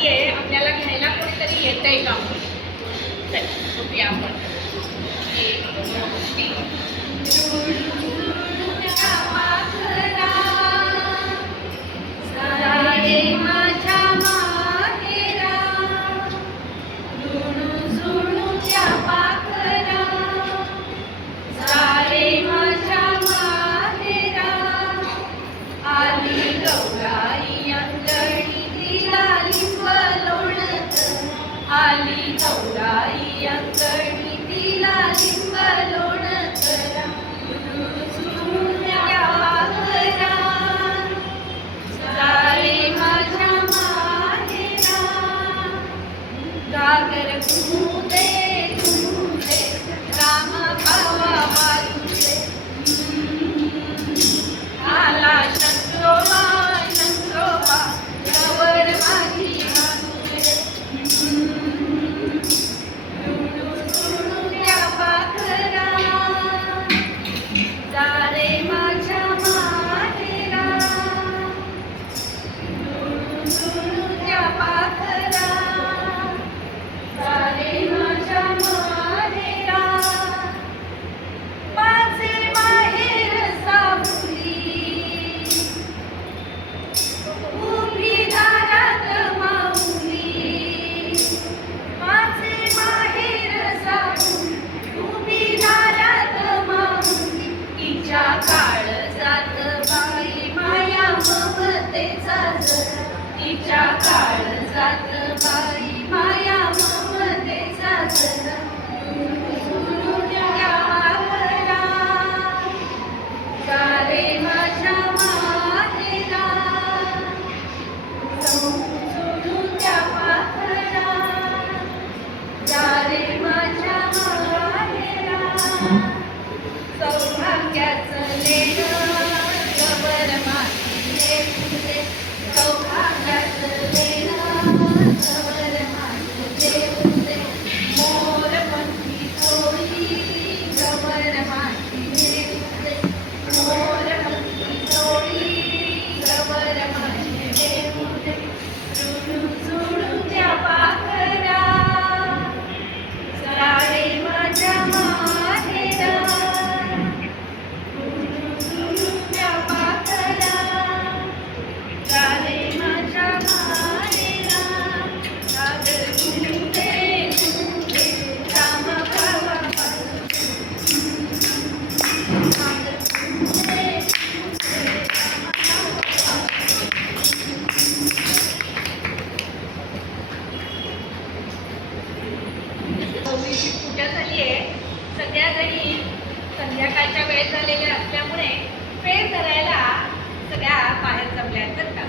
झाली आहे, आपल्याला घ्यायला कोणीतरी येतंय का? चल बघूया आपण. एक, दोन, तीन. आली गौराई अंगणी तिला लिंब लोणकरा सुन्या पाखरा सारे माझ्या माहेरा गागर घुमते घुमते राम भावा बाजूचे आला शंकरोबा शंकरोबा गवर माझी तिच्या काळजात बाई माया ममतेचा जरा सुन्या पाखरा सारे माझ्या माहेरा सुन्या पाखरा सारे माझ्या माहेरा सौभाग्याचं लेणं गवर माझी फुले सौभाग्याचं लेणं गवर माझी फुले मोर पंखी चोळी गवर माझी फुले मोर पंखी चोळी गवर माझी फुले सुन्या पाखरा सारे माझ्या माहेरा सुन्या पाखरा सारे माझ्या माहेरा गागर घुमते घुमते राम भावा ओवीची पूजा झाली आहे. सगळ्या घरी संध्याकाळच्या वेळ झालेल्या असल्यामुळे फेर करायला सगळ्या बाहेर जमल्या आहेत बरं का.